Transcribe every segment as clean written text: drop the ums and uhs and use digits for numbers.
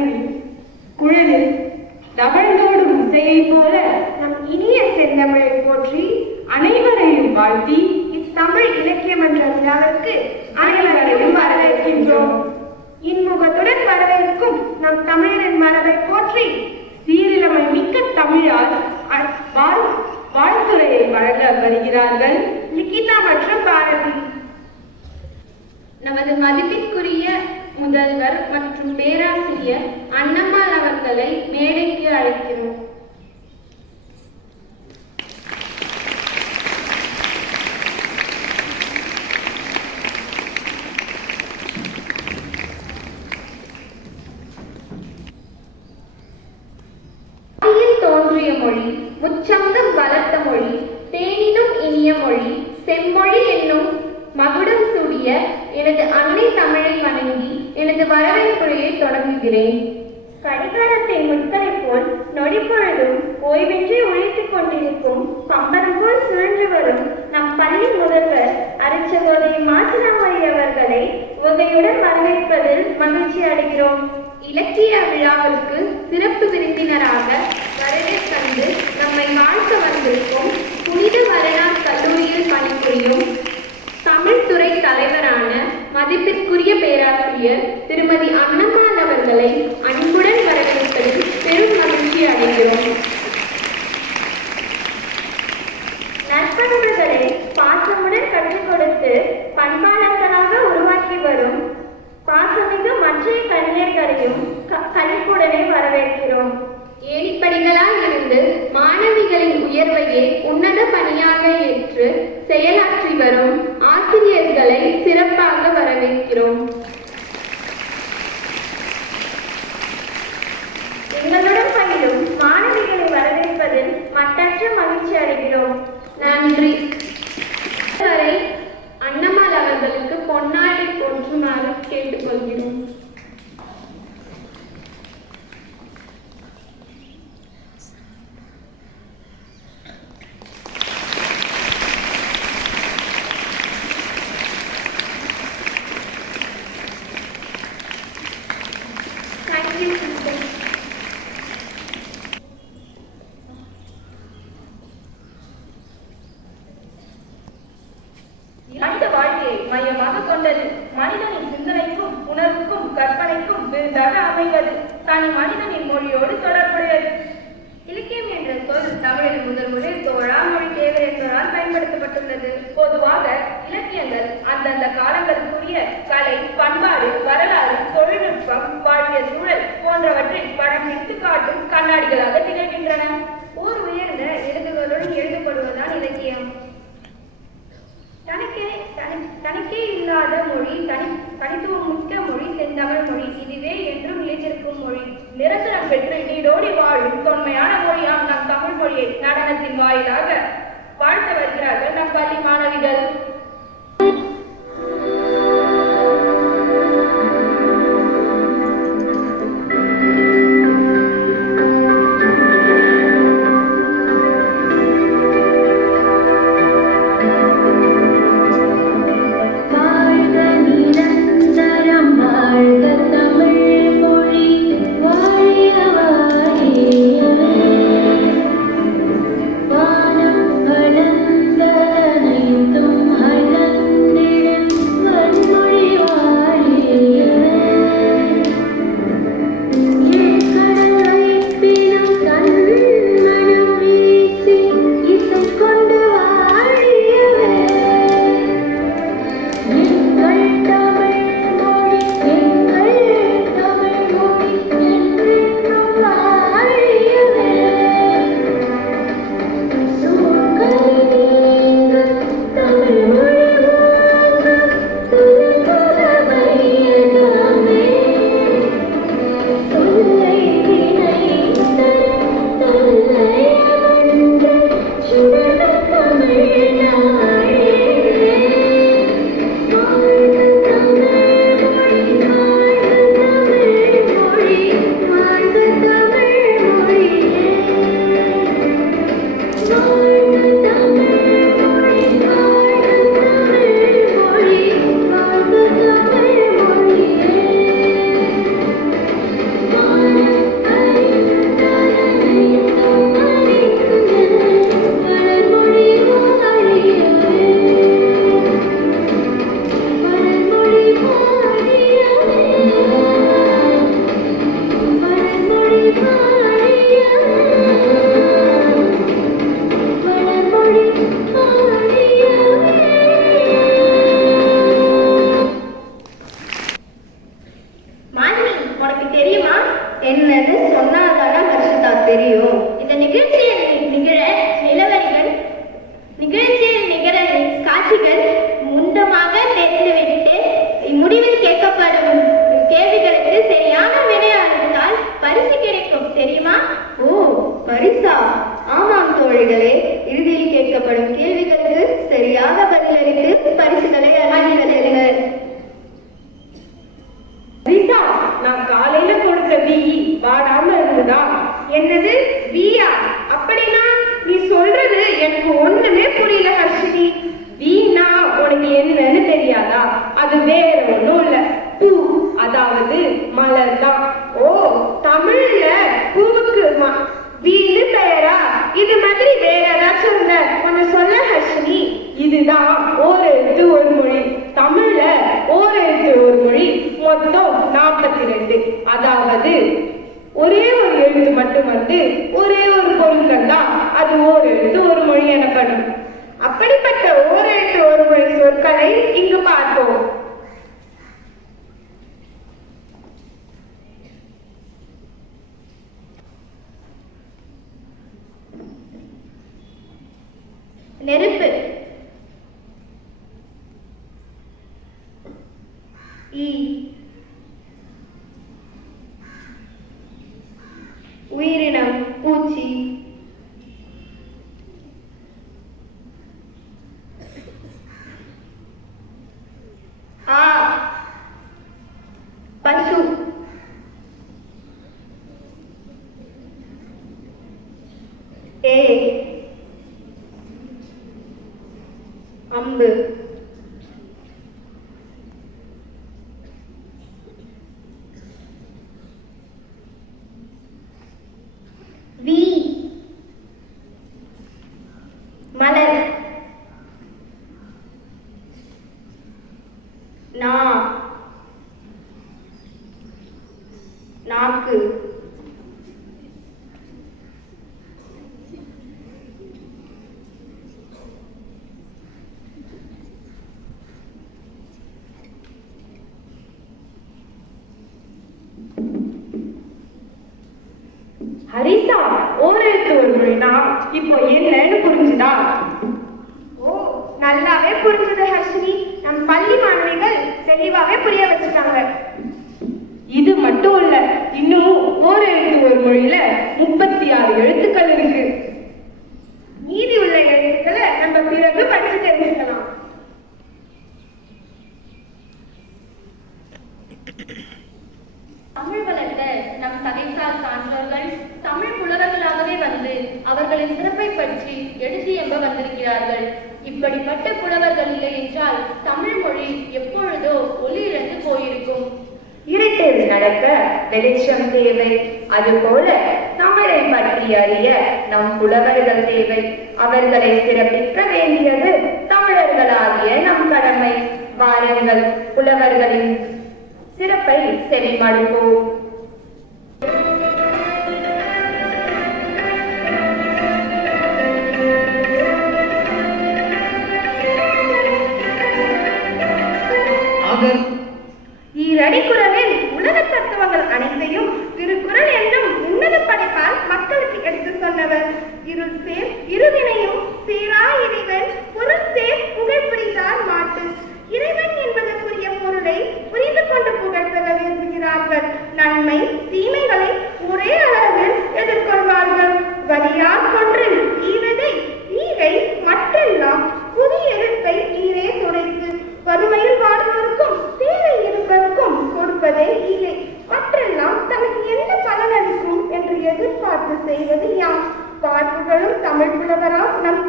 கருவியில் குழலில் தவழ்ந்தோடும் இசையைப் போல நம் இனிய செந்தமிழை போற்றி அனைவரையும் வாழ்த்தி இத்தமிழ் இலக்கியம் என்ற விழாவிற்கு அனைவரையும் வரவேற்கின்றோம். இன்முகத்துடன் வரவேற்கும் நம் தமிழரின் மரபை போற்றி சீரிழமை மிக்க தமிழால் வாழ்த்துரையை வழங்க வருகிறார்கள் லிகிதா மற்றும் பாரதி. நமது மதிப்பிற்குரிய முதல்வர் மற்றும் பேராசிரியர் அன்னம்மாள் அவர்களை மேடைக்கு அழைக்கிறோம். தோன்றிய மொழி, முச்சங்கம் வளர்த்த மொழி, தேனினும் இனிய மொழி, செம்மொழி என்னும் மகுடம் சூடிய எனது அன்னை தமிழை வணங்கி எனது வரவேற்புரையை தொடங்குகிறேன். கடிகாரத்தின் முட்களை போல் நொடிப்பொழுதும் ஓய்வின்றி உழைத்துக் கொண்டிருக்கும் பம்பரம் போல் சுழன்று வரும் நம் பள்ளி முதல்வர் அருட்சகோதரி மாசிலாமணி அவர்களை உகையுடன் வரவேற்பதில் மகிழ்ச்சி அடைகிறோம். இலக்கிய விழாவிற்கு சிறப்பு விருந்தினராக வரவேற்கண்டு நம்மை வாழ்த்த வந்திருக்கும் புனித வரலாறு கல்லூரியில் பணிபுரியும் தமிழ்துறை தலைவரான மதிப்பிற்குரிய பேராசிரியர் திருமதி அன்னம்மாள் அவர்களை அன்புடன் வரவேற்பதில் பெரும் மகிழ்ச்சி அடைகிறோம். நற்பண்புகளை பாசமுடன் கற்றுக் கொடுத்து பண்பாளர்களாக உருவாக்கி வரும் பாசமிகு மற்ற கலைஞர்களையும் கணிப்புடனே வரவேற்கிறோம். ஏணிப்படிகளால் இருந்து மாணவிகளின் உயர்வையே உன்னத பணியாக ஏற்று செயலாற்றி வரும் ஆசிரியர்களை சிறப்பாக வரவேற்கிறோம். எங்களுடன் பயிலும் மாணவிகளை வரவேற்பதில் மட்டற்ற மகிழ்ச்சி அடைகிறோம். நன்றி. வரை அன்னம்மாள் அவர்களுக்கு பொன்னாடை போற்றுமாறு கேட்டுக்கொள்கிறோம். மனித வாழ்க்கையை மையமாக கொண்டது. மனிதனின் சிந்தனைக்கும் உணர்வுக்கும் கற்பனைக்கும் விருந்தாக அமைவது தனி மனிதனின் மொழியோடு தொடர்புடையது. இலக்கியம் என்ற சொல் தமிழில் முதல் முதலில் தோழா மொழி தேவை என்பதால் பயன்படுத்தப்பட்டுள்ளது. பொதுவாக இலக்கியங்கள் அந்தந்த காலங்களுக்குரிய கலை, பண்பாடு, வரலாறு, தொழில்நுட்பம், வாழ்வியல் சூழல் போன்றவற்றை படம் பிடித்து காட்டும் கண்ணாடிகளாக திகழ்கின்றன. ஓர் உயர்ந்த எழுதுகளுடன் எழுதப்படுவதுதான் இலக்கியம். தனக்கே இல்லாத மொழி, தனித்துவமிக்க மொழி செந்தமிழ் மொழி. இதுவே என்றும் நிலைத்திருக்கும் மொழி. நிரந்தரம் பெற்று நீடோடி வாழும் தொன்மையான மொழியாம் நம் தமிழ் மொழியை நடனத்தின் வாயிலாக வாழ்த்த வருகிறார்கள் நம் பள்ளி மாணவிகள். வானம் வளர்ந்த அனைத்தும் ஹரிசா, ஆமாம் தோழிகளே, இறுதியில் கேட்கப்படும் கேள்விகளுக்கு சரியாக பதிலளித்து பரிசுகளை அளிங்கள். ஹரிசா, நான் காலையில கொடுத்த வீ வாடாம இருந்ததா? என்னது வீயா? அப்படின்னா நீ சொல்றது எனக்கு ஒண்ணுமே புரியல ஹர்ஷினி. வீணா உனக்கு என்னன்னு தெரியாதா? அது வேற ஒண்ணும் இல்ல, பூ, அதாவது மலர் தான். ஓ, தமிழ்ல பூவுக்கு வீடு பெயரா? இது மாதிரி வேற ஏதாச்சும் இருந்த ஒன்னு சொல்ல ஹர்ஷினி. இதுதான் ஓர் எழுத்து ஒரு மொழி. தமிழ்ல ஓர் எழுத்து ஒரு மொழி மொத்தம் 42. அதாவது ஒரே ஒரு எழுத்து மட்டும் ஒரே ஒரு பொருட்கள் தான் அது ஓர் எழுத்து ஒரு மொழி எனப்படும். அப்படிப்பட்ட ஓர் எழுத்து ஒரு மொழி சொற்களை இங்கு பார்ப்போம். நெருப்பு, ஈ, உயிரினம் பூச்சி, ஆ, பசு, ஏ, அம்பு, வி, மலர், நா, நாக்கு, ஹரிசா, ஓர் எழுத்து ஒரு மொழினா இப்போ என்னன்னு புரிஞ்சுதா? ஓ, நல்லாவே புரிஞ்சது ஹர்ஷினி. நம் பள்ளி மாணவிகள் தெளிவாவே புரிய வச்சுட்டாங்க. இது மட்டும் இல்ல, இன்னும் ஓர் எழுத்து ஒரு மொழியில 36 எழுத்துக்கள் இருக்கு. மீதி உள்ள எழுத்துக்களை நம்ம பிறகு படிச்சு தெரிஞ்சுக்கலாம். தமிழ் வளர்த்த நம் தகைசால் சான்றோர்கள் தமிழ் புலவர்களாகவே வந்து அவர்களின் சிறப்பை பற்றி எழுதி எம்ப வந்திருக்கிறார்கள். இப்படிப்பட்ட புலவர்கள் இல்லை என்றால் தமிழ் மொழி எப்பொழுதோ ஒளி இழந்து போயிருக்கும். இருட்டில் நடக்க வெளிச்சம் தேவை. அதுபோல தமிழை பற்றி அறிய நம் புலவர்கள் தேவை. அவர்களை சிறப்பிக்க வேண்டியது தமிழர்களாகிய நம் கடமை. வாருங்கள், புலவர்களின் சிறப்பை செவிமடுப்போம். ஈரடிக்குறளில் உலக தத்துவங்கள் அனைத்தையும் திருக்குறள் என்னும் உன்னத படைப்பால் மக்களுக்கு எடுத்து சொன்னவர். இருள் சேர் இருவினையும் சீரா இறைவன் பொருள் சேர் புகழ் புரிந்தார் மாட்டு. இறைவன் என்பதற்குரிய பொருளை புரிந்து கொண்டு புகழ் பெற விரும்புகிறார்கள். நன்மை தீமைகளை ஒரே அளவில் எதிர்கொள்வார்கள். வலியார் கொன்றில் ஈவதை ஈகை மற்றெல்லாம் புதிய எழுத்தை நீரே துடைத்து. வறுமையில் வாழ்வோருக்கும் தேவை இருப்பதற்கும் கொடுப்பதே ஈகை. மற்றெல்லாம் தனக்கு என்ன பலனளிக்கும் என்று எதிர்பார்த்து செய்வது யாம். பார்ப்புகளும் தமிழ் புலவராம் நம்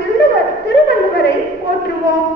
திருவள்ளுவரை போற்றுவோம்.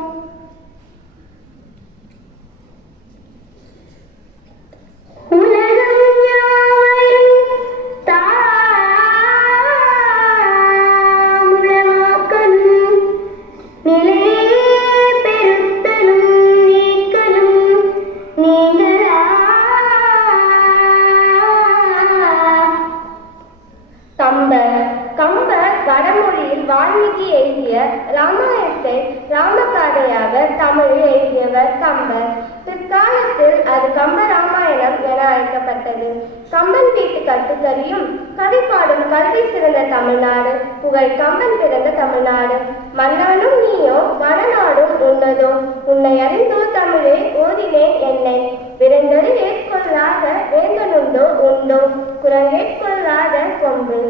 கம்பர் வடமொழியில் வால்மீகி எழுதிய ராமாயணத்தை ராமகாதையாக தமிழில் எழுதியவர் கம்பர். பிற்காலத்தில் அது கம்ப ராமாயணம் என அழைக்கப்பட்டது. கம்பன் வீட்டு கட்டுக்கரியும் கவி பாடும் கல்வி சிறந்த தமிழ்நாடு, புகழ் கம்பன் பிறந்த தமிழ்நாடு. மன்னானும் நீயோ வடநாடும் உன்னதோ, உன்னை அறிந்தோ தமிழே ஓதினேன் என்னை. விரைந்தொரு ஏற்கொள்ளாத வேந்தனுண்டோ உண்டோ, குரங்கேற்கொள்ளாத கொம்பு.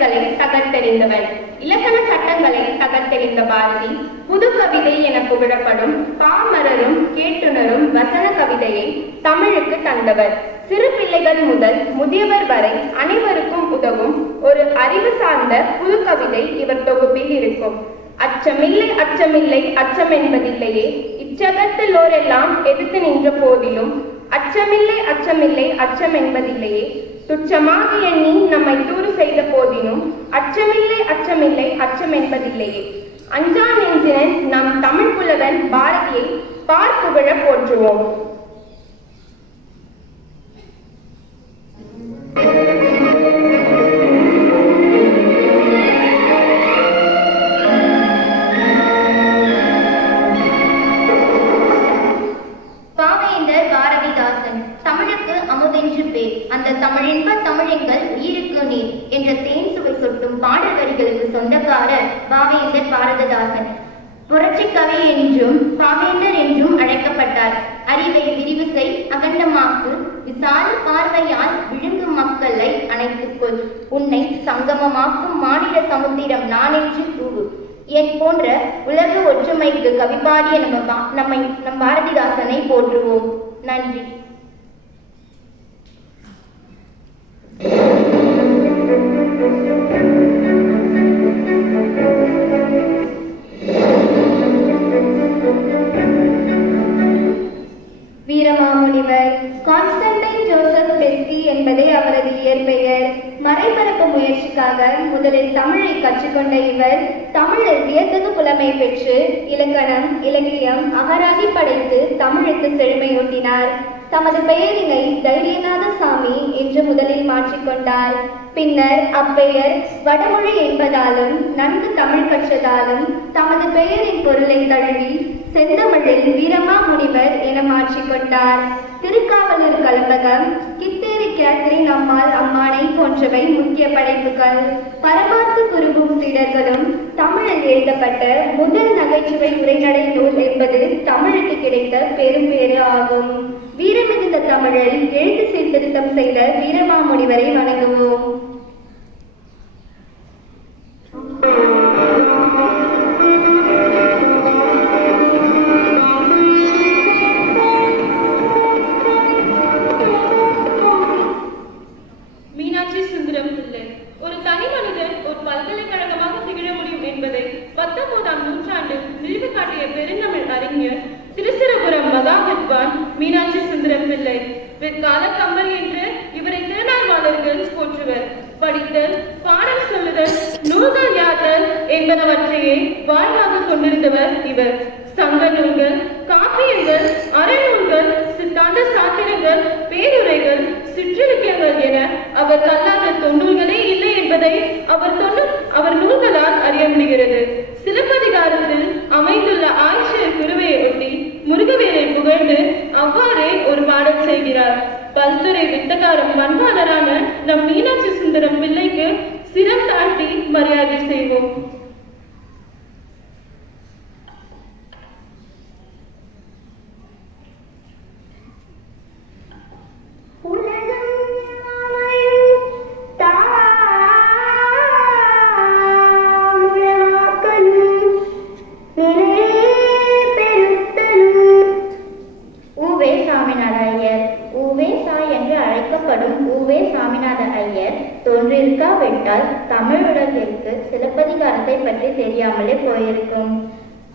கட்டுகளை தகர்த்தெறிந்தவன். இலக்கண சட்டங்களை தகர்த்தெறிந்த பாரதி புது கவிதை என புகழப்படும் பாமரரும் கேட்டுணரும் வசன கவிதையை தமிழுக்கு தந்தவர். சிறு பிள்ளைகள் முதல் முதியவர் வரை அனைவருக்கும் உதவும் ஒரு அறிவு சார்ந்த புது கவிதை இவர் தொகுப்பில் இருக்கும். அச்சமில்லை அச்சமில்லை அச்சம் என்பதில்லையே, இச்சகத்திலோரெல்லாம் எதிர்த்து நின்ற போதிலும் அச்சமில்லை அச்சமில்லை அச்சம் என்பதில்லையே, துச்சமாக எண்ணி நம்மை தூறு செய்த போதிலும் அச்சமில்லை அச்சமில்லை அச்சம் என்பதில்லையே. அஞ்சா நெஞ்சினன் நம் தமிழ் புலவன் பாரதியை பார்ப்புகழ போற்றுவோம். தமிழுக்கு அமுதென்று பேர், அந்த தமிழின்ப தமிழெங்கள் உயிருக்கு நீர் என்ற தேன் சுவை சொட்டும் பாடல் வரிகளுக்கு சொந்தக்காரர் பாவேந்தர் பாரதிதாசன். புரட்சி கவி என்றும் பாவேந்தர் என்றும் அழைக்கப்பட்டார். அறிவை விரிவு செய், அகண்டமாக்கு, விசால பார்வையால் விழுங்கும் மக்களை அணைத்துக்கொள், உன்னை சங்கமமாக்கும் மாநில சமுத்திரம் நான் என்று கூறு என் போன்ற உலக ஒற்றுமைக்கு கவிபாடிய நம் பாரதிதாசனை போற்றுவோம். நன்றி. வீரமாமுனிவர் கான்ஸ்டன்டைன் ஜோசப் பெஸ்கி என்பதே அவரது இயற்பெயர். மறைபரப்பு முயற்சிக்காக முதலில் தமிழை கற்றுக்கொண்ட இவர் தமிழில் வியத்தகு புலமை பெற்று இலக்கணம், இலக்கியம், அகராதி படைத்து தமிழுக்கு செழுமையூட்டினார். தமது பெயரினை தைரியநாத சாமி என்று முதலில் மாற்றிக்கொண்டார். பின்னர் அப்பெயர் வடமொழி என்பதாலும் நன்கு தமிழ் கற்றதாலும் தமது பெயரின் பொருளை தழுவி செந்தமிழில் வீரமாமுனிவர் என மாற்றிக்கொண்டார். திருக்காவலூர் கலம்பகம், கித்தேரி கேத்ரின் அம்மாள் அம்மானை போன்றவை முக்கிய படைப்புகள். பரமார்த்த குருவும் சீடர்களும் தமிழில் எழுதப்பட்ட முதல் நகைச்சுவை உரைநடை நூல் என்பது தமிழுக்கு கிடைத்த பெரும் பேறு ஆகும். வீரமிகுந்த தமிழில் எழுத்து சீர்திருத்தம் செய்த வீரமாமுனிவரை வணங்குவோம். மீனாட்சி சுந்தரம் பிள்ளை ஒரு தனி மனிதன் ஒரு பல்கலைக்கழகமாக திகழ முடியும் என்பதை 19ஆம் நூற்றாண்டில் நிறுவி காட்டிய பெருந்தமிழ் அறிஞர் திருச்சிராப்பள்ளி மகா வித்வான் மீனாட்சி சுந்தரம் பிள்ளை. பிற்கால கம்பர் என்று இவரை திறனாய்வாளர்கள் போற்றுவர். படித்தல், பாடம் சொல்லுதல், நூல்கள் யாத்தல் என்பனவற்றையே வாழ்வாக கொண்டிருந்தவர் இவர். சங்க நூல்கள், காப்பியங்கள், அறநூல்கள், சித்தாந்த சாத்திரங்கள், பேருரைகள், சிற்றிலக்கியங்கள் என அவர் கல்லாத தொன்னூல்களே இல்லை என்பதை அவர் நூல்களால் அறிய முடிகிறது. சிலப்பதிகாரத்தில் அமைந்துள்ள ஆய்ச்சியர் குருவையை ஒட்டி முருகவேலை புகழ்ந்து அவ்வாறே ஒரு பாடல் செய்கிறார். பல்துறை வித்தகாரம் பண்பாளரான நம் மீனாட்சி சுந்தரம் பிள்ளைக்கு சிரம் தாழ்த்தி மரியாதை செய்வோம். தோன்றியிருக்காவிட்டால் தமிழ் உலகிற்கு சிலப்பதிகாரத்தை பற்றி தெரியாமலே போயிருக்கும்.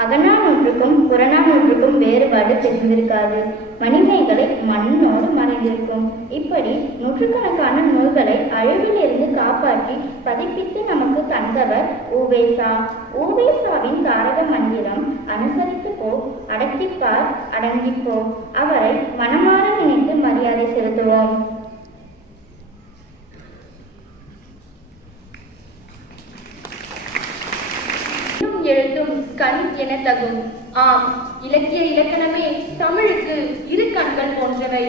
அகநானூற்றுக்கும் புறநானூற்றுக்கும் வேறுபாடு தெரிந்திருக்காது. மணிமேகலை மண்ணோடு மறைந்திருக்கும். இப்படி நூற்றுக்கணக்கான நூல்களை அழிவிலிருந்து காப்பாற்றி பதிப்பித்து நமக்கு தந்தவர் உவேசா. உவேசாவின் தாரக மந்திரம் அனுசரித்து போ, அடக்கிப்பார், அடங்கிப்போ. அவரை மனமாற நினைத்து மரியாதை செலுத்துவோம். எழுத்தும் கண் என தகும். ஆம், இலக்கிய இலக்கணமே தமிழுக்கு இரு கண்கள் போன்றவை.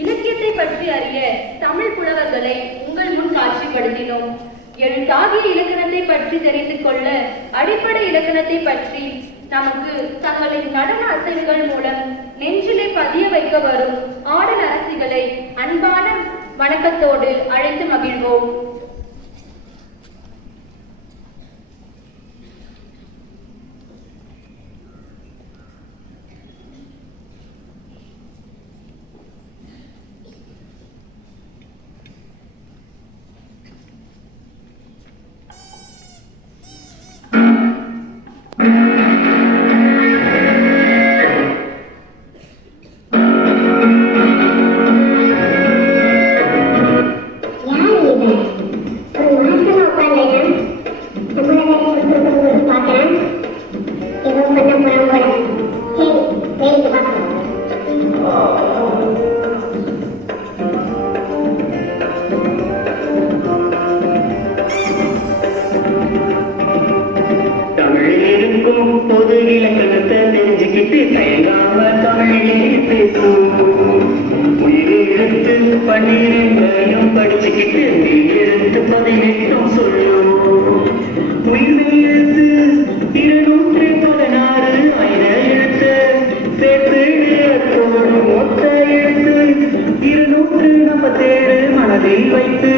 இலக்கியத்தை பற்றி அறிய தமிழ் புலவர்களை உங்கள் முன் காட்சிப்படுத்தினோம். எழுத்தாகிய இலக்கணத்தை பற்றி தெரிந்து கொள்ள அடிப்படை இலக்கணத்தை பற்றி நமக்கு தங்களின் நடன அசைவுகள் மூலம் நெஞ்சிலே பதிய வைக்க வரும் ஆடல் அரசிகளை அன்பான வணக்கத்தோடு அழைத்து மகிழ்வோம். தெரிஞ்சுக்கிட்டு தயங்காம தமிழே பேசும். உயிரை எழுத்து 12 படிச்சுக்கிட்டு நீ எழுத்து 18 சொல்லும். உயிரை எழுத்து 216 ஆயிர எழுத்து சேர்த்து அத்தோடு மொத்த எழுத்து 247 மனதில் வைத்து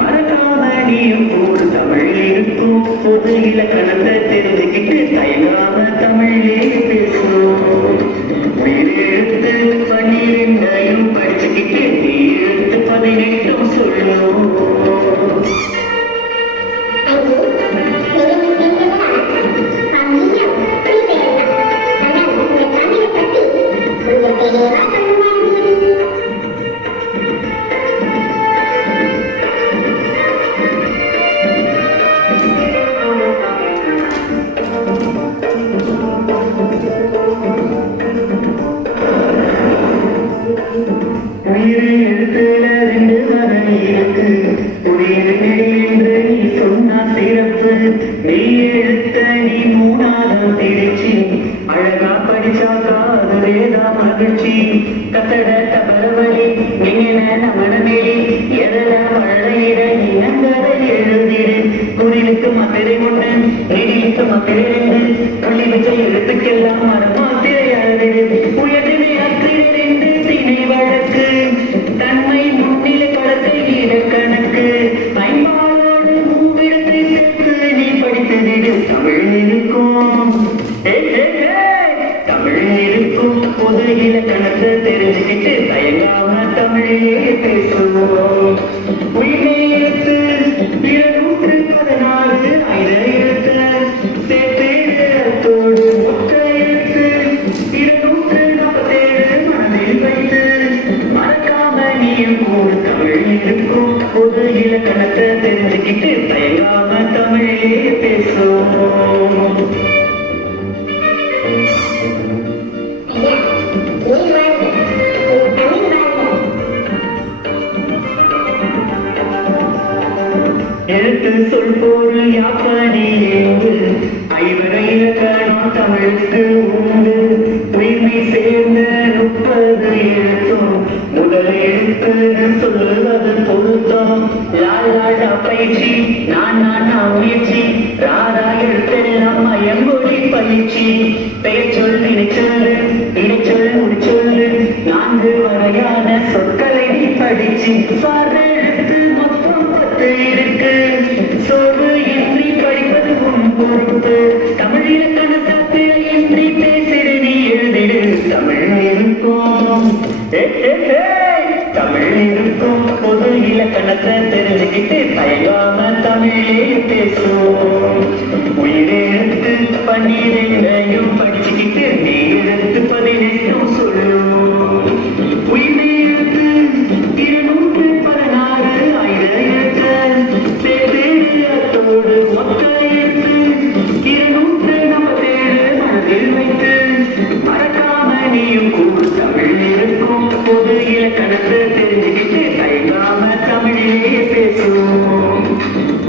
மறக்காம நீயும் ஒரு தமிழ் இருக்கும் பொது இலக்கணத்தை தெரிஞ்சுக்கிட்டு தயங்காம தமிழே பேசும். உயிரை எழுத்து 12 படிச்சுக்கிட்டு நீ எழுத்து 18 சொல்லும். உயிரை எழுத்துல 2 வகை இருக்கு. உயிரை என்று நீ சொன்னா சிறப்பு. நீ எழுத்த நீ 3ஆம் திருச்சி அழகா படிச்சாக்கா அதுவேதான் மகிழ்ச்சி. கத்தட தபரவழி எங்கன மனமேலி எதல மழையிட இனங்களை எழுதிடு. குறிலுக்கு மத்திரை 1 நெடிலுக்கு மத்திரை 2 புள்ளி வச்ச எழுத்துக்கெல்லாம் மரமாத்திரை அழுதிடு. உயர்தினை அத்திரை 2 திணை வழக்கு தன்மை முன்னிலை படத்தை இலக்கணக்கு ஐம்பாலோடு மூவிடத்தை சேர்த்து நீ படித்ததிடு. தமிழ் இருக்கும் தமிழ் இருக்கும் பொது இலக்கணத்தை தெரிஞ்சுக்கிட்டு தயங்காம தமிழே பேசுவோம். உயிரை எழுத்து 216 ஆயிர எழுத்து சேர்த்து அத்தோடு மொத்த எழுத்து 247 மனதில் வைத்து மறக்காம நீயும் ஒரு தமிழ் இருக்கும் பொது இலக்கணத்தை தெரிஞ்சுக்கிட்டு தயங்காம தமிழே பேசுவோம். எழுத்து சொல் பொருள் யாப்பனி ஏங்கு ஐவர இலக்கணம் தமிழுக்கு உண்டு. உயிர்மை சேர்ந்த 30 எழுத்தும் முதல் எழுத்து சொல்லுவது பொருத்தம். லாலாடா பயிற்சி நான் முயற்சி ராதா எழுத்தெல்லாம் அயங்கொழி பயிற்சி. பெயர் சொல் இணைச்சொல்லு இணைச்சொல் முடிச்சொல்லு 4 வகையான சொற்களை நீ படிச்சு. சார் எழுத்து மொத்தம் 10 இருக்கு. சோறு இன்றி படிப்பது உன் பொறுப்பு. தமிழ் இலக்கணத்தை இன்றி பேசிடு நீ எழுதிடு. தமிழ் இருக்கும் தமிழ் இருக்கும் பொது இலக்கணத்தை தெரிஞ்சுக்கிட்டு தயங்காம தமிழே பேசுவோம். உயிரை எழுத்து 12 படிச்சுக்கிட்டு நீ எழுத்து 18 சொல்லும். உயிரை எழுத்து 216 ஆயிர எழுத்து சேர்த்து அத்தோடு மொத்த எழுத்து 247 மனதில் வைத்து மறக்காம நீயும் கூறு தமிழ் இருக்கும் பொது இலக்கணத்தை தெரிஞ்சுக்கிட்டு தயங்காம தமிழே பேசுவோம்.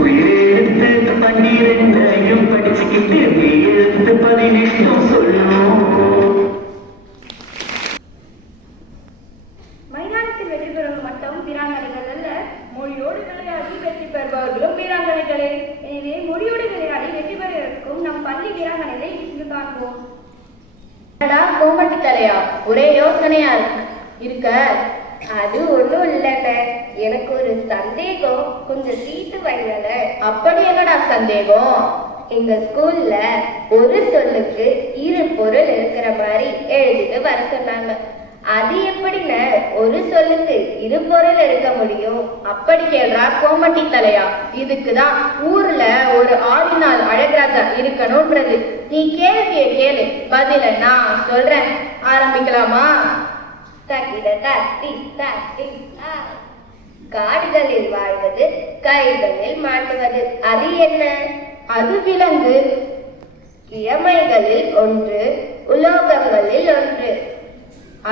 உயிரை எழுத்து 12 படிச்சுக்கிட்டு நீ எழுத்து 18 சொல்லும். மைதானத்தில் வெற்றி பெறும் மட்டும் வீராங்கனைகள் அல்ல, மொழியோடு விளையாடி வெற்றி பெறுபவர்களும் வீராங்கனைகளே. எனவே மொழியோடு விளையாடி வெற்றி பெற இருக்கும் நம் பள்ளி வீராங்கனைகளை இங்கு காண்போம். கோமட்டி தலையா, ஒரே யோசனையா இருக்க. அது ஒண்ணும் இல்லைங்க, எனக்கு ஒரு சந்தேகம், கொஞ்சம் தீட்டு வைங்கல. அப்படி என்னடா சந்தேகம்? எங்க ஸ்கூல்ல ஒரு சொல்லுக்கு 2 பொருள் இருக்கிற மாதிரி எழுதிட்டு வர சொன்னாங்க. அது எப்படின்னு ஒரு சொல்லுக்கு 2 பொருள் இருக்க முடியும்? அப்படி கேள்றா கோமட்டி தலையா. இதுக்குதான் ஊர்ல ஒரு ஆடினால் அழகராஜா இருக்கணும்ன்றது. நீ கேள்வியை கேளு, பதில நான் சொல்றேன். ஆரம்பிக்கலாமா? காடுகளில் வாழ்வது, கைகளில் மாட்டுவது, அது என்ன? அது விலங்கு. கிழமைகளில் ஒன்று, உலோகங்களில் ஒன்று,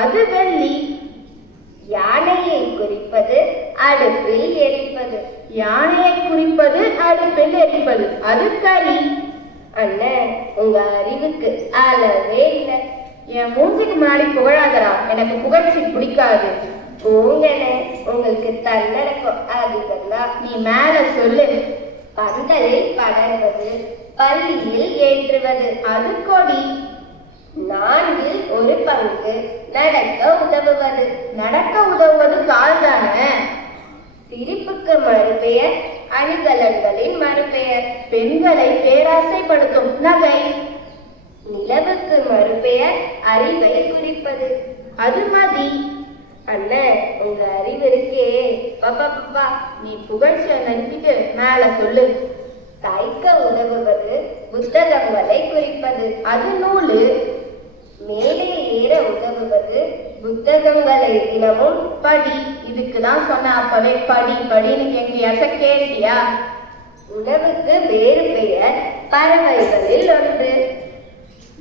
அது வெள்ளி. யானையை குறிப்பது, அடுப்பில் எரிப்பது. யானையை குறிப்பது, அடுப்பில் எரிப்பது, அது கரி. அண்ணன், உங்க அறிவுக்கு அளவே இல்லை. என் மூஞ்சிக்கு முன்னாடி புகழாதரா, எனக்கு புகழ்ச்சி பிடிக்காது. போங்கண்ணே, உங்களுக்கு தன்னடக்கம் அதுக்கெல்லாம். நீ மேல சொல்லு. பந்தலில் படர்வது, பள்ளியில் ஏற்றுவது, அது கொடி. 1/4 நடக்க உதவுவது. நடக்க உதவுவது கால் தானே. சிரிப்புக்கு மறுபெயர் அணிகலன்களின் மறுபெயர். பெண்களை பேராசைப்படுத்தும் நகை. நிலவுக்கு மறுபெயர் அறிவை குறிப்பது, அது மதி. அண்ணன், உங்க அறிவு இருக்கே. பாப்பா, நீ புகழ்ச்சியை நிறுத்திட்டு மேல சொல்லு. தைக்க உதவுவது, புத்தகங்களை குறிப்பது, அது நூலு. மேலே ஏற உதவுவது, புத்தகங்களை தினமும் படி. இதுக்குதான் சொன்ன அப்பவே படி படின்னு எங்கேயாச்சும் கேட்டியா? உணவுக்கு வேறு பெயர் பறவைகளில் ஒன்று.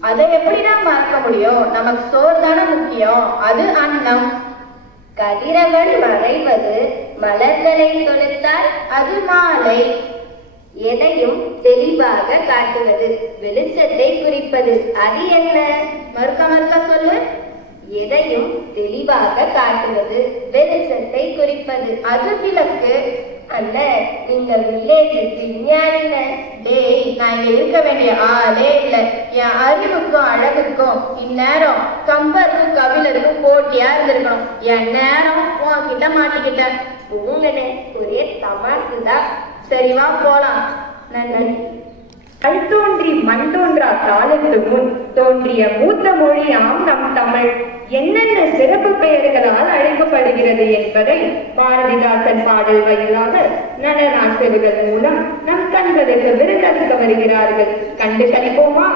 அதை எப்படிதான் மறக்க முடியும்? நமக்கு சோறு தானே முக்கியம், அது அன்னம். கதிரவன் மறைவது, மலர்களை தொலைத்தால் அது மாலை. எதையும் தெளிவாக காட்டுவது, வெளிச்சத்தை குறிப்பது, அது என்ன? மறுக்க சொல்லு. எதையும் தெளிவாக காட்டுவது, வெளிச்சத்தை குறிப்பது, அது விளக்கு. அண்ணன், நீங்கள் வில்லேஜ் விஞ்ஞானின. டேய், நான் இங்க இருக்க வேண்டிய ஆளே இல்ல. என் அறிவுக்கும் அழகுக்கும் இந்நேரம் கம்பருக்கும் கபிலருக்கும் போட்டியா இருந்திருக்கணும். என் நேரம் உன்கிட்ட மாட்டிக்கிட்டேன். உங்களே ஒரே தமாசுதான். சரி வா போலாம். நன்றி. கல் தோன்றி மண் தோன்றா காலத்து முன் தோன்றிய மூத்த மொழியாம் நம் தமிழ் என்னென்ன சிறப்பு பெயர்களால் அழைக்கப்படுகிறது என்பதை பாரதிதாசன் பாடல் வாயிலாக நடனாசிரியர்கள் மூலம் நம் கண்களுக்கு விருந்தளிக்க வருகிறார்கள். கண்டு கழிப்போமா?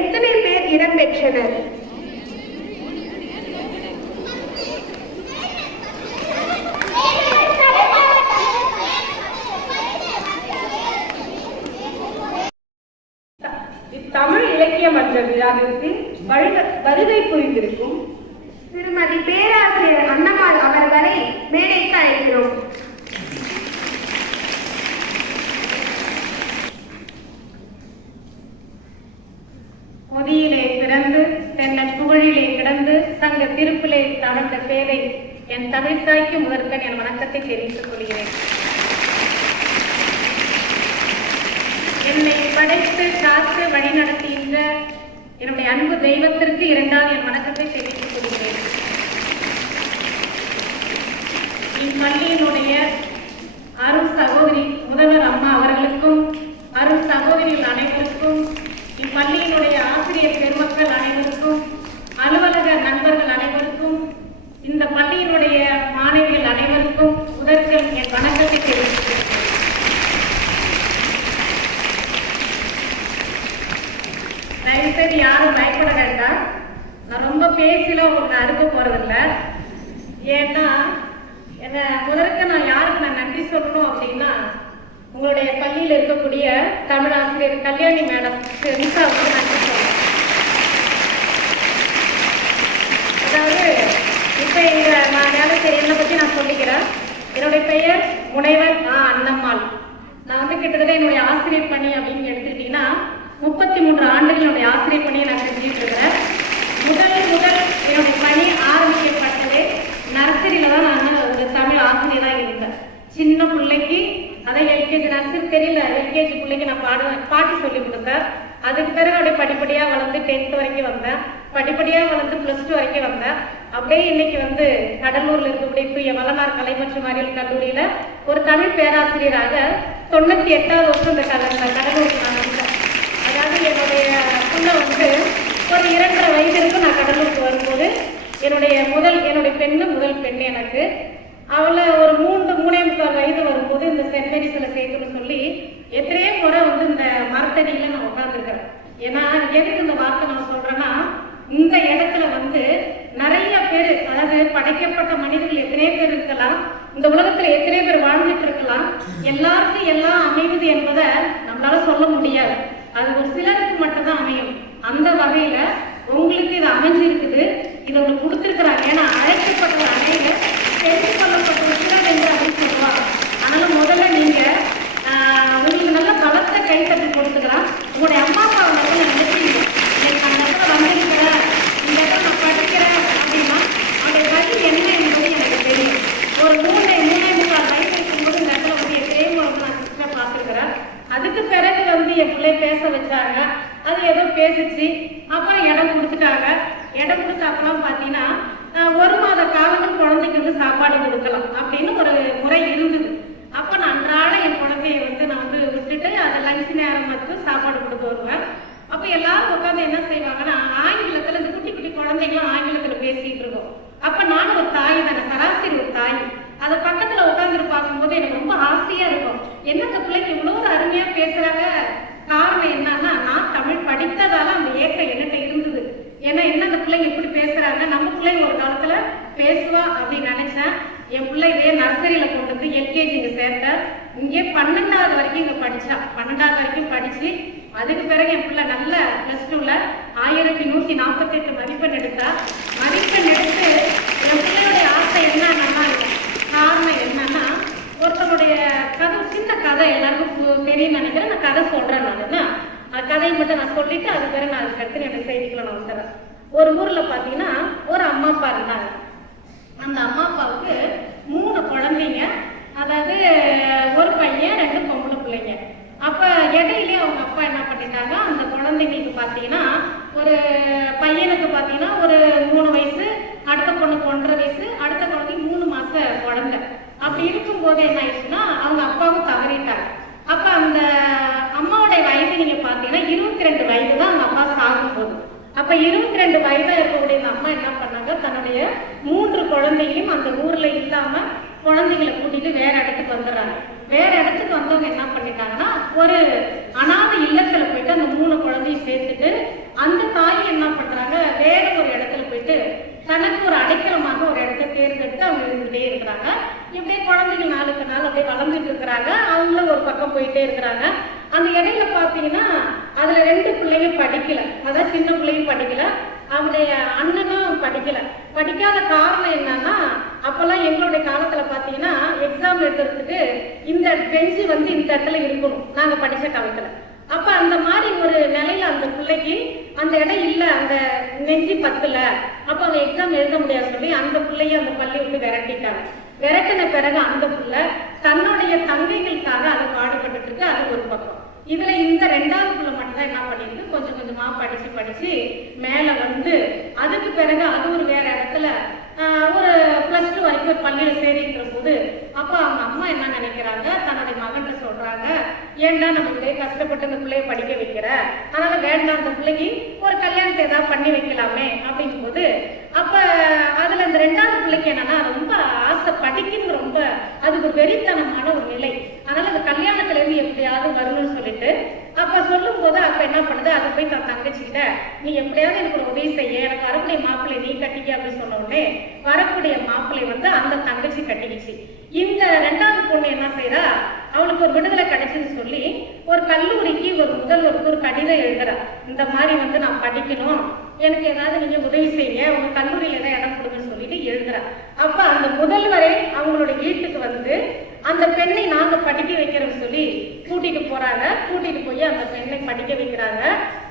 எத்தனை பேர் இடம்பெற்றனர்? தமிழ் இலக்கிய மன்ற விழாவிற்கு வருகை புரிந்திருக்கும் திருமதி பேராசிரியர் அன்னம்மாள் அவர்களை மேடைக்கு அழைக்கிறோம். பொதியிலே பிறந்து தென்னற் புகழிலே கிடந்து சங்க திருப்பிலே தவழ்ந்த பேரை என் தமிழ்த்தாய்க்கு முதற்கண் என் வணக்கத்தை தெரிவித்துக் கொள்கிறேன். என்னை படைத்து காத்து வழி நடத்துகின்ற என்னுடைய அன்பு தெய்வத்திற்கு இரண்டாவது என் வணக்கத்தை தெரிவித்துக் கொள்கிறேன். இப்பள்ளியினுடைய அருள் சகோதரி முதல்வர் அம்மா அவர்களுக்கும் அருள் சகோதரிகள் அனைவருக்கும் இப்பள்ளியினுடைய ஆசிரியர் பெருமக்கள் அனைவருக்கும் அலுவலக நண்பர்கள் அனைவருக்கும் இந்த பள்ளியினுடைய மாணவிகள் அனைவருக்கும் முதற்கண் என் வணக்கத்தை தெரிவித்துக் தயவுசெய்து யாரும் பயப்பட வேண்டாம். நான் ரொம்ப பேசில உங்களுக்கு அறுக்க போறதில்ல. ஏன்னா என்ன முதற்க நான் யாருக்கு நான் நன்றி சொல்லணும் அப்படின்னா உங்களுடைய பள்ளியில் இருக்கக்கூடிய தமிழாசிரியர் கல்யாணி மேடம் மிஸ்ஸாவுக்கு நன்றி சொல்லணும். அதாவது இப்போ நான் வேலை செய்ய என்னை பற்றி நான் சொல்லிக்கிறேன். என்னுடைய பெயர் முனைவர் அன்னம்மாள். நான் வந்து கிட்டத்தட்ட என்னுடைய ஆசிரியர் பணி அப்படின்னு எடுத்துக்கிட்டீங்கன்னா 33 ஆண்டுகள் என்னுடைய ஆசிரியர் பணியை நான் செஞ்சுட்டு இருக்கிறேன். முதல் என்னுடைய பணி ஆரம்பிக்கப்பட்டதே நர்சரியில தான் நான் ஒரு தமிழ் ஆசிரியராக இருந்தேன். சின்ன பிள்ளைக்கு அதை எல்கேஜி நர்சரி தெரியல, எல்கேஜி பிள்ளைக்கு நான் பாட்டு சொல்லி கொடுத்தேன். அதுக்கு பிறகு அப்படியே படிப்படியாக வளர்ந்து 10th வரைக்கும் வந்தேன். படிப்படியாக வளர்ந்து +2 வரைக்கும் வந்தேன். அப்படியே இன்னைக்கு வந்து கடலூர்ல இருக்கக்கூடிய தூய வளனார் கலை மற்றும் அறிவியல் கல்லூரியில ஒரு தமிழ் பேராசிரியராக 98வது வருஷம் இந்த கடலூருக்கு நான் வந்தேன். அதாவது என்னுடைய புள்ள வந்து ஒரு 2.5 வயது இருக்கும். நான் கடலூருக்கு வரும்போது என்னுடைய பெண்ணு முதல் பெண் எனக்கு. அவளை ஒரு 3.75 வயது வரும்போது இந்த சென்ட் மேரிஸ்ல சேர்க்கணும்னு சொல்லி எத்தனையோ முறை வந்து இந்த மரத்தடியில நான் உட்காந்துருக்கிறேன். ஏன்னா எதுக்கு இந்த வார்த்தை நான் சொல்றேன்னா, இந்த இடத்துல வந்து நிறைய பேர், அதாவது படைக்கப்பட்ட மனிதர்கள் எத்தனையோ பேர் இருக்கலாம், இந்த உலகத்துல எத்தனையோ பேர் வாழ்ந்துட்டு இருக்கலாம். எல்லாருக்கும் எல்லாம் அமைவது என்பதை நம்மளால சொல்ல முடியாது. அது ஒரு சிலருக்கு மட்டும்தான் அமையும். அந்த வகையில உங்களுக்கு இது அமைஞ்சிருக்குது, இதை உங்களுக்கு கொடுத்துருக்குறாங்க. ஏன்னா அழைக்கப்பட்ட அனைவரும் தெரிந்து கொள்ளப்பட்ட சிலர் என்று அப்படின்னு சொல்லுவாங்க. அதனால முதல்ல நீங்க உங்களுக்கு நல்ல பலத்தை கைத்தட்டி கொடுத்துக்கலாம். உங்களுடைய அம்மா அப்பாவை முதல்ல நினைக்கிறீங்க, எனக்கு அந்த இடத்துல வந்திருக்கிறேன், இந்த இடத்துல நான் படிக்கிறேன் அப்படின்னா அந்த வழி என்ன என்பது எனக்கு தெரியும். ஒரு 3.75 வயசு இருக்கும்போது இந்த இடத்துல வந்து எத்தனையோ நான் சிஸ்டரை பார்த்துருக்கிறேன். அதுக்கு பிறகு வந்து என் பிள்ளை பேச வச்சாங்க. அது ஏதோ பேசிச்சு. அப்புறம் இடம் கொடுத்துட்டாங்க. இடம் கொடுத்தாப்பெல்லாம் பார்த்தீங்கன்னா 1 மாத காலங்கள் குழந்தைக்கு வந்து சாப்பாடு கொடுக்கலாம் அப்படின்னு ஒரு முறை இருந்தது. அப்போ நான் அன்றாட என் குழந்தைய வந்து நான் வந்து விட்டுட்டு அதை லஞ்ச் நேரம் மட்டும் சாப்பாடு கொடுத்து வருவேன். அப்போ எல்லாரும் உட்காந்து என்ன செய்வாங்கன்னா ஆங்கிலத்தில் இந்த குட்டி குட்டி குழந்தைங்களும் ஆங்கிலத்தில் பேசிட்டு இருக்கோம். அப்போ நானும் ஒரு தாய் தானே, சராசரி ஒரு தாய், அதை பக்கத்தில் உட்காந்துட்டு பார்க்கும்போது எனக்கு ரொம்ப ஆசையா இருக்கும். என்ன இந்த பிள்ளைக்கு இவ்வளோ அருமையா பேசுறாங்க. காரணம் என்னன்னா, நான் தமிழ் படித்ததால அந்த ஏக்கம் என்கிட்ட இருந்தது. ஏன்னா என்ன அந்த பிள்ளைங்க இப்படி பேசுறாங்க, நம்ம பிள்ளைங்க ஒரு காலத்துல பேசுவா அப்படின்னு நினைச்சேன். என் பிள்ளை இதே நர்சரியில கொண்டு வந்து எல்கேஜி இங்க சேர்த்தேன். இங்கே 12வது வரைக்கும் இங்க படிச்சா. 12வது வரைக்கும் படிச்சு அதுக்கு பிறகு என் பிள்ளை நல்ல +2ல 1148 மதிப்பெண் எடுத்தா. மதிப்பெண் எடுத்து என் பிள்ளையோடைய ஆசை என்னன்னா, காரணம் என்னன்னா, ஒருத்தனுடைய கதை, சின்ன கதை எல்லாருக்கும் தெரியும் நினைக்கிறேன். நான் கதை சொல்றேன். நான் அந்த கதையை மட்டும் நான் சொல்லிட்டு அது பிறகு நான் அதுக்கு அடுத்து என்னுடைய செய்திகளை நான் வந்துடுறேன். ஒரு ஊர்ல பாத்தீங்கன்னா ஒரு அம்மா அப்பா இருந்தாங்க. அந்த அம்மா அப்பாவுக்கு 3 குழந்தைங்க, அதாவது ஒரு பையன் 2 பொம்பளை பிள்ளைங்க. அப்ப இடையிலேயே அவங்க அப்பா என்ன பண்ணிட்டாங்க, அந்த குழந்தைங்களுக்கு பாத்தீங்கன்னா ஒரு பையனுக்கு பாத்தீங்கன்னா ஒரு 3 வயசு, அடுத்த பொண்ணுக்கு 1.5 வயசு, அடுத்த குழந்தைக்கு 3 மாச குழந்தை. அப்படி இருக்கும்போது என்ன ஆயிடுச்சுன்னா அவங்க அப்பாவும் தவறிட்டாங்க. அப்ப அந்த அம்மாவுடைய வயது நீங்க பாத்தீங்கன்னா 22 வயது தான் அந்த அப்பா சாகும் போது. அப்ப 22 வயதா இருக்கக்கூடிய அந்த அம்மா என்ன பண்ணாங்க, தன்னுடைய 3 குழந்தைகளையும் அந்த ஊர்ல இல்லாம குழந்தைகளை கூட்டிட்டு வேற இடத்துக்கு வந்துடுறாங்க. வேற இடத்துக்கு வந்தவங்க என்ன பண்ணிட்டாங்கன்னா ஒரு அனாதை இல்லத்துல போயிட்டு அந்த 3 குழந்தையும் சேர்த்துட்டு அந்த தாய் என்ன பண்றாங்க, வேற ஒரு இடத்துல போயிட்டு தனக்கு ஒரு அடைக்கலமாக ஒரு இடத்தை தேர்ந்தெடுத்து அவங்க இருந்துகிட்டே இருக்கிறாங்க. இப்படியே குழந்தைகள் நாளுக்கு நாள் அப்படியே வளர்ந்துட்டு இருக்கிறாங்க. அவங்களும் ஒரு பக்கம் போயிட்டே இருக்கிறாங்க. அந்த இடையில பாத்தீங்கன்னா அதுல 2 பிள்ளைங்க படிக்கல, அதான் சின்ன பிள்ளையும் படிக்கல, அவருடைய அண்ணனும் படிக்கல. படிக்காத காரணம் என்னன்னா, அப்பெல்லாம் எங்களுடைய காலத்துல பாத்தீங்கன்னா எக்ஸாம் எழுதுறதுக்கு இந்த பெஞ்சு வந்து இந்த இடத்துல இருக்கணும் நாங்க படிச்ச காலத்துல. அப்ப அந்த மாதிரி ஒரு நிலையில அந்த பிள்ளைக்கு அந்த இடம் இல்ல, அந்த நெஞ்சு பத்தல, அப்ப அவங்க எக்ஸாம் எழுத முடியாது சொல்லி அந்த பிள்ளைய அந்த பள்ளி விட்டு விரட்டிட்டாங்க. விரட்டின பிறகு அந்த பிள்ளை தன்னுடைய தங்கைகளுக்காக அதை பாடுபட்டு இருக்கு. அது ஒரு பக்கம். இதுல இந்த 2வது பிள்ளை மட்டும் தான் என்ன பண்ணிருக்கு, கொஞ்சம் கொஞ்சமா படிச்சு மேல வந்து அதுக்கு பிறகு அது ஒரு வேற இடத்துல ஒரு +2 வரைக்கும் ஒரு பள்ளியில சேரிக்கிற போது அப்ப அவங்க அம்மா என்ன நினைக்கிறாங்க, தன்னுடைய மகன்கிட்ட சொல்றாங்க, ஏன்டா நம்ம இதே கஷ்டப்பட்டு அந்த பிள்ளைய படிக்க வைக்கிற, அதனால வேண்டாம் அந்த பிள்ளைக்கு ஒரு கல்யாணத்தை ஏதாவது பண்ணி வைக்கலாமே அப்படிங்கும் போது அப்ப அதுல இந்த 2வது பிள்ளைக்கு என்னன்னா ரொம்ப ஆசை, படிக்கணும், ரொம்ப அதுக்கு ஒரு வெறித்தனமான ஒரு நிலை. அதனால அந்த கல்யாணத்துல இருந்து எப்படியாவது வரணும்னு சொல்லிட்டு அப்ப சொல்லும் போது அப்ப என்ன பண்ணுது, அதை போய் தன் தங்கச்சிக்கிட்ட நீ எப்படியாவது எனக்கு ஒரு உதவி செய்ய, எனக்கு வரக்கூடிய மாப்பிள்ளை நீ கட்டிக்க அப்படின்னு சொன்ன உடனே வரக்கூடிய மாப்பிள்ளை வந்து அந்த தங்கச்சி கட்டிக்கிச்சு. இந்த 2வது பொண்ணு என்ன செய்யறா, அவளுக்கு ஒரு விடுதலை கிடைச்சுன்னு சொல்லி ஒரு கல்லூரிக்கு ஒரு முதல்வருக்கு ஒரு கடிதம் எழுதுறா. இந்த மாதிரி வந்து நான் படிக்கணும், எனக்கு ஏதாவது நீங்க உதவி செய்யுங்க, உங்க கல்லூரியில ஏதாவது இடம் கொடுங்கன்னு சொல்லிட்டு எழுதுறா. அப்ப அந்த முதல்வரே அவங்களுடைய வீட்டுக்கு வந்து அந்த பெண்ணை நாங்க படிக்க வைக்கிறோம்னு சொல்லி கூட்டிட்டு போறாங்க. கூட்டிட்டு போய் அந்த பெண்ணை படிக்க வைக்கிறாங்க.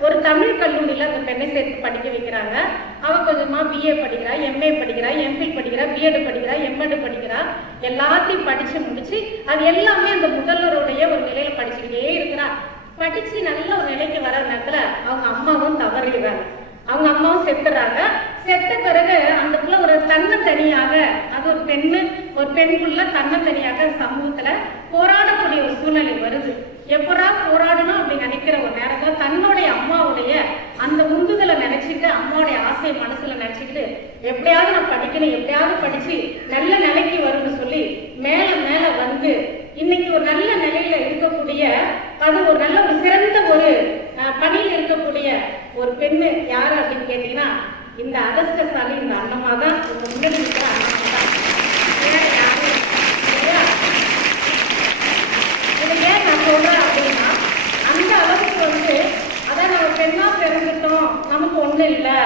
ஒரு தமிழ் கல்லூரியில அந்த பெண்ணை சேர்த்து படிக்க வைக்கிறாங்க. அவ கொஞ்சமா BA படிக்கிறா, MA படிக்கிறா, MPhil படிக்கிறா, BEd படிக்கிறா, MEd படிக்கிறா. எல்லாத்தையும் படிச்சு முடிச்சு அது எல்லாமே அந்த முதல்வருடைய ஒரு நிலையில படிச்சுக்கிட்டே இருக்கிறா. படிச்சு நல்ல ஒரு நிலைக்கு வர நேரத்துல அவங்க அம்மாவும் தவறிடுறாங்க. அவங்க அம்மாவும் செத்துறாங்க. செத்த பிறகு அந்த புள்ள ஒரு தன்னந்தனியாக, அது ஒரு பெண்ணுள்ள தன்னந்தனியாக சமூகத்துல போராடக்கூடிய ஒரு சூழ்நிலை வருது. எப்படா போராடணும் அப்படின்னு நினைக்கிற ஒரு நேரத்துல தன்னுடைய அம்மாவுடைய அந்த உந்துதலை நினைச்சிட்டு, அம்மாவுடைய ஆசையை மனசுல நினைச்சுக்கிட்டு எப்படியாவது நான் படிக்கணும், எப்படியாவது படிச்சு நல்ல நிலைக்கு வரும்னு சொல்லி மேல மேல வந்து இன்னைக்கு ஒரு நல்ல நிலையில இருக்கக்கூடிய, அது ஒரு நல்ல ஒரு சிறந்த ஒரு பணியில் இருக்கக்கூடிய ஒரு பெண்ணு யாரு அப்படின்னு கேட்டீங்கன்னா இந்த அதிர்ஷ்டசாலி இந்த அண்ணம்மா தான். முன்னாடி இருக்கிற அண்ணம்மா தான். இதை ஏன் நான் சொல்றேன் அப்படின்னா, அந்த அளவுக்கு வந்து அதான் நம்ம பெண்ணா பிறந்துட்டோம், நமக்கு ஒண்ணு இல்லை,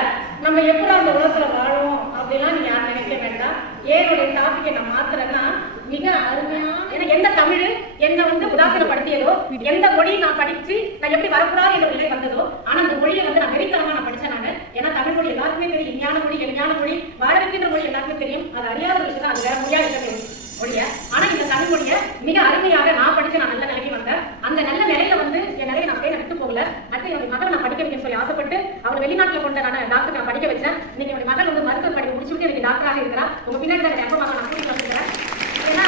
நம்ம எப்படி அந்த உலகத்துல வாழும் அப்படிலாம் நீங்க யாரும் நினைக்க வேண்டாம். ஏனுடைய டாபிக்கை நான் மாத்துறேன்னா மிக அருமையான, எனக்கு எந்த தமிழ் என்ன வந்து உதாசீனப்படுத்தியதோ, எந்த மொழி நான் படிச்சு நான் எப்படி வரக்கூடாது என்ற நிலை வந்ததோ, ஆனா அந்த மொழியை வந்து நான் வெறித்தனமா நான் படிச்சேன் நானு. ஏன்னா தமிழ் மொழி எல்லாருக்குமே தெரியும், இனிமையான மொழி, எளிமையான மொழி, வாழ வைக்கின்ற மொழி எல்லாருக்குமே தெரியும். அது அறியாதவர்களுக்கு தான் அது வேற மொழியா இருக்கிற மொழிய. ஆனா இந்த தமிழ் மொழியை மிக அருமையாக நான் படிச்சு நான் நல்ல நிலைக்கு வந்தேன். அந்த நல்ல நிலையில வந்து என் நிலையை நான் விட்டு போகல. அடுத்து என்னுடைய மகளை நான் படிக்க வைக்க சொல்லி ஆசைப்பட்டு அவளை வெளிநாட்டுல கொண்ட நான் டாக்டர் நான் படிக்க வச்சேன். இன்னைக்கு என்னுடைய மகள் வந்து மருத்துவ படிப்பு முடிச்சுட்டு எனக்கு டாக்டராக இருக்கிறா. உங்க பின்னாடி தான் எப்ப மகள் நான் கூட்டிட்டு வந்துக்கிறேன். ஏன்னா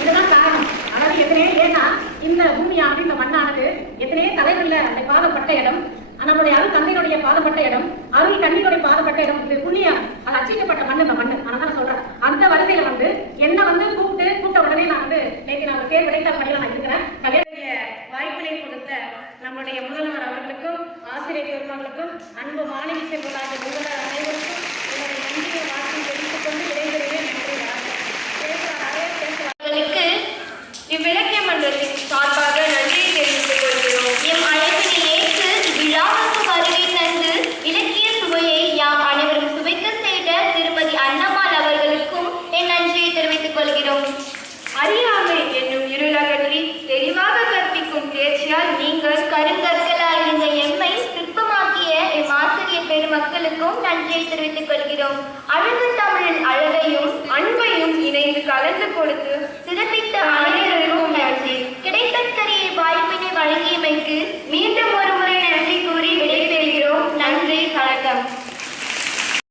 இதுதான் காரணம். அதாவது எத்தனையோ, ஏன்னா இந்த பூமியானது, இந்த மண்ணானது எத்தனையோ தலைவர்ல அந்த பாதப்பட்ட இடம், நம்முடைய அருள் தந்தையுடைய பாதப்பட்ட இடம், அருள் கண்ணீருடைய பாதப்பட்ட இடம், இது புண்ணியம், அது அச்சிக்கப்பட்ட மண் இந்த மண்ணு. அதனால சொல்றேன், அந்த வரிசையில வந்து என்ன வந்து கூப்பிட்ட உடனே நான் வந்து நேற்று நான் தேர்வு இடைக்கால பணியில நான் இருக்கிறேன். கல்யாண வாய்ப்பினை கொடுத்த நம்முடைய முதல்வர் அவர்களுக்கும் ஆசிரியர் பெருமக்களுக்கும் அன்பு மாணவி செல்வராக முதல்வர் அனைவருக்கும் என்னுடைய நன்றியை வாழ்த்து தெரிவித்துக் கொண்டு இடைவெளியே நன்றி அவர்களுக்கு இவ்விலக்கிய மன்றத்தின் சார்பாக நன்றியை தெரிவித்துக் கொள்கிறோம். எம் அழைப்பினை ஏற்று இவ்விழாவுக்கு வருகை தந்து இலக்கிய சுவையை யாம் அனைவரும் சுவைக்க செய்த திருமதி அன்னம்மாள் அவர்களுக்கும் என் நன்றியை தெரிவித்துக் கொள்கிறோம். அறியாமை என்னும் இருளகற்றி தெளிவாக கற்பிக்கும் தேர்ச்சியால் நீங்கள் கருங்கற்களால் இந்த எம்மை சிற்பமாக்கிய எம் ஆசிரியர் பெருமக்களுக்கும் நன்றியை தெரிவித்துக் கொள்கிறோம். அழகு தமிழின் அழகையும் அன்பையும் இணைந்து கலந்து கொடுத்து சிறப்பித்த அனைவருக்கும் நன்றி. கிடைக்கக்கூடிய வாய்ப்பினை வழங்கியமைக்கு மீண்டும்